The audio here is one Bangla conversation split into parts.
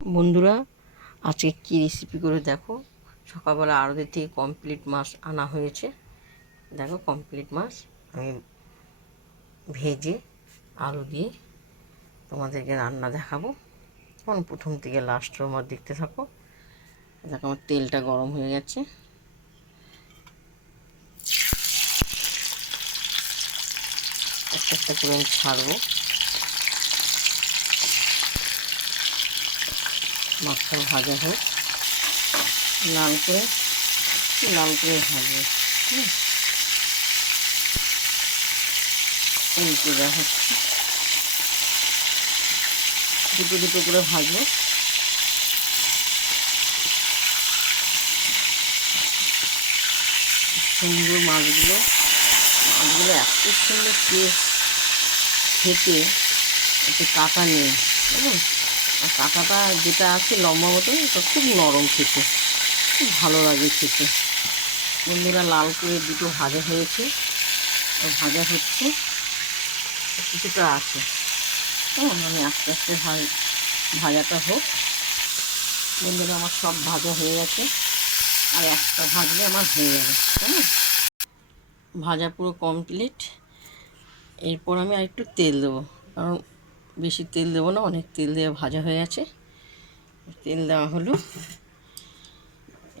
বন্ধুরা, আজকে কী রেসিপি করে দেখো। সকালবেলা আড়তের থেকে কমপ্লিট মাছ আনা হয়েছে। দেখো কমপ্লিট মাছ আমি ভেজে আলু দিয়ে তোমাদেরকে রান্না দেখাবো। তখন প্রথম থেকে লাস্ট আমার দেখতে থাকো। দেখো আমার তেলটা গরম হয়ে গেছে। একটা একটা করে আমি ছাড়বো। মাছটা ভাজা হোক, লাল করে ভাজবে। উল্টে দেওয়া হচ্ছে, দুটো দুটো করে ভাজবো। সুন্দর মাছগুলো এত সুন্দর টেস্ট খেতে। একটু কাঁটা নেই, বুঝলেন? আর কাঁটাটা যেটা আছে লম্বা মতন, ওটা খুব নরম খেতে, খুব ভালো লাগে খেতে। বন্ধুরা, লাল করে দুটো ভাজা হয়েছে, ভাজা হচ্ছে, কিছুটা আছে। আমি আস্তে আস্তে ভাজাটা হোক। বন্ধুরা, আমার সব ভাজা হয়ে গেছে, আর একটা ভাজলে আমার হয়ে যাবে। ভাজা পুরো কমপ্লিট। এরপর আমি আর একটু তেল দেবো, কারণ বেশি তেল দেবো না, অনেক তেল দিয়ে ভাজা হয়ে আছে। তেল দেওয়া হলো।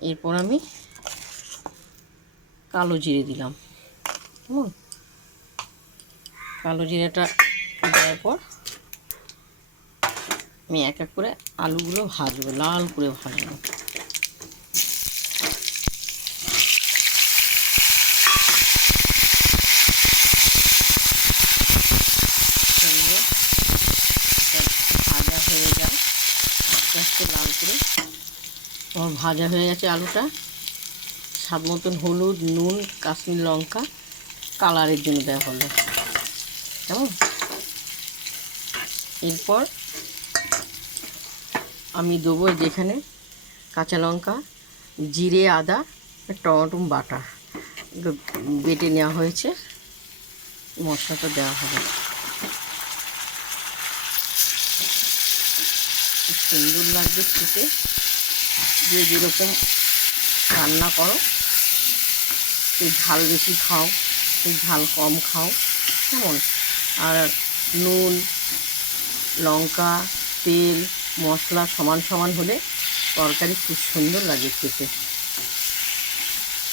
এরপর আমি কালো জিরে দিলাম। কালো জিরেটা দেওয়ার পর আমি এক এক করে আলুগুলো ভাজবো, লাল করে ভাজবো। ভাজা হয়ে যায় আস্তে আস্তে লাল করে। আমার ভাজা হয়ে গেছে আলুটা। স্বাদ মতন হলুদ, নুন, কাশ্মীর লঙ্কা কালারের জন্য দেওয়া হলো। কেমন? এরপর আমি দেবো যেখানে কাঁচা লঙ্কা, জিরে, আদা, টমেটো বাটা বেটে নেওয়া হয়েছে, মশলাটা দেওয়া হবে। খুব সুন্দর লাগবে খেতে। যে যেরকম রান্না করো, সেই ঝাল বেশি খাও, সেই ঝাল কম খাও, কেমন? আর নুন, লঙ্কা, তেল, মশলা সমান সমান হলে তরকারি খুব সুন্দর লাগে খেতে,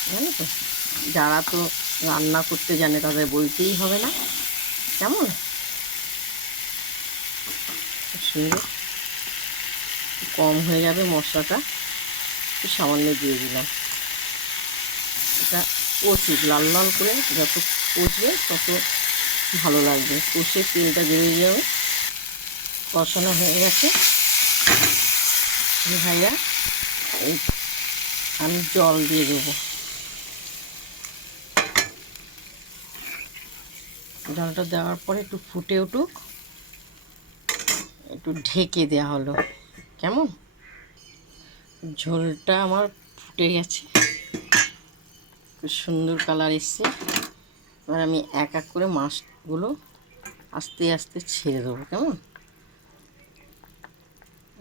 জানো তো? যারা তো রান্না করতে জানে তাদের বলতেই হবে না। কেমন? খুব সুন্দর। কম হয়ে যাবে মশলাটা, একটু সামান্য দিয়ে দিলাম। এটা কষুক লাল লাল করে, যত কষবে তত ভালো লাগবে। কষে তেলটা বেরিয়ে যাবে। কষানো হয়ে গেছে ভাইয়া। এই আমি জল দিয়ে দেবো। জলটা দেওয়ার পরে একটু ফুটে উঠুক, একটু ঢেকে দেওয়া হলো। কেমন? ঝোলটা আমার ফুটে গেছে, খুব সুন্দর কালার এসছে। এবার আমি এক এক করে মাছগুলো আস্তে আস্তে ছেড়ে দেবো। কেমন?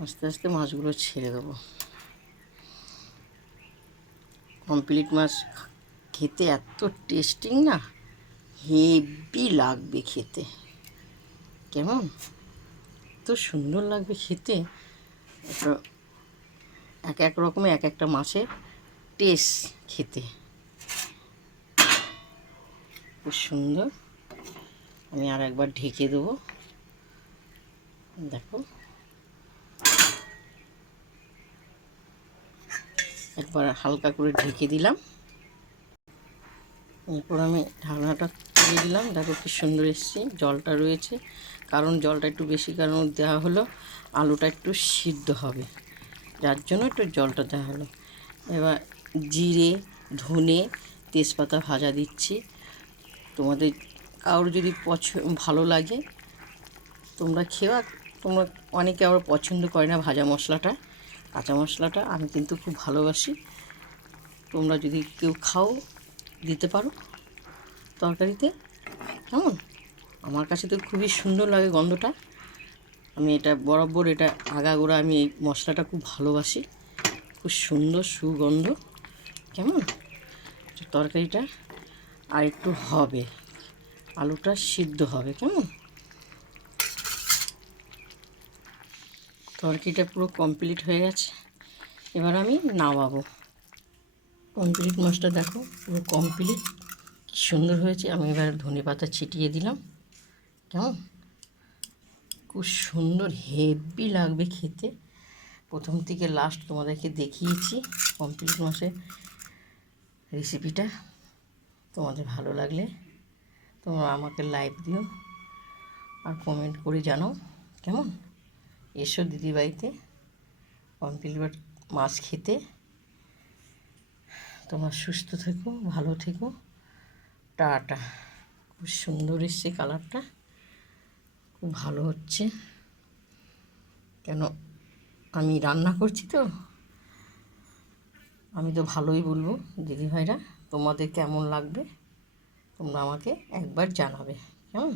আস্তে আস্তে মাছগুলো ছেড়ে দেবো। কমপ্লিট মাছ খেতে এত টেস্টিং না, হেভি লাগবে খেতে। কেমন? এত সুন্দর লাগবে খেতে। এটা এক এক রকমের এক একটা মাছের টেস্ট খেতে, খুব সুন্দর। আমি আর একবার ঢেকে দেবো। দেখো, একবার হালকা করে ঢেকে দিলাম। এরপর আমি ঢাকনাটা তুলে দিলাম। দেখো কি সুন্দর এসছে। জলটা রয়েছে, কারণ জলটা একটু বেশি কারণ দেওয়া হলো, আলুটা একটু সিদ্ধ হবে, যার জন্য একটু জলটা দেওয়া হলো। এবার জিরে, ধনে, তেজপাতা ভাজা দিচ্ছি। তোমাদের কারোর যদি ভালো লাগে তোমরা খেও। তোমরা অনেকে আবার পছন্দ করে না ভাজা মশলাটা, কাঁচা মশলাটা। আমি কিন্তু খুব ভালোবাসি। তোমরা যদি কেউ খাও দিতে পারো তরকারিতে। কেমন? আমার কাছে তো খুবই সুন্দর লাগে গন্ধটা। আমি এটা বরাবর এটা আগাগোড়া আমি এই মশলাটা খুব ভালোবাসি, খুব সুন্দর সুগন্ধ। কেমন তরকারিটা আর একটু হবে, আলুটা সিদ্ধ হবে। কেমন তরকারিটা পুরো কমপ্লিট হয়ে গেছে, এবার আমি নামাবো। কমপ্লিট মাছটা দেখো পুরো কমপ্লিট, কী সুন্দর হয়েছে। আমি এবার ধনেপাতা ছিটিয়ে দিলাম। কেমন খুব সুন্দর, হেভি লাগবে খেতে। প্রথম থেকে লাস্ট তোমাদেরকে দেখিয়েছি কমপ্লিট মাছের রেসিপিটা। তোমাদের ভালো লাগলে তোমরা আমাকে লাইক দিও আর কমেন্ট করে জানাও। কেমন এসো দিদিবাড়িতে কমপ্লিট মাছ খেতে। তোমরা সুস্থ থেকো, ভালো থেকো, টাটা। খুব সুন্দর এসছে কালারটা, খুব ভালো হচ্ছে। কেন আমি রান্না করছি তো, আমি তো ভালোই বলবো। দিদিভাইরা তোমাদের কেমন লাগবে তোমরা আমাকে একবার জানাবে। কেমন।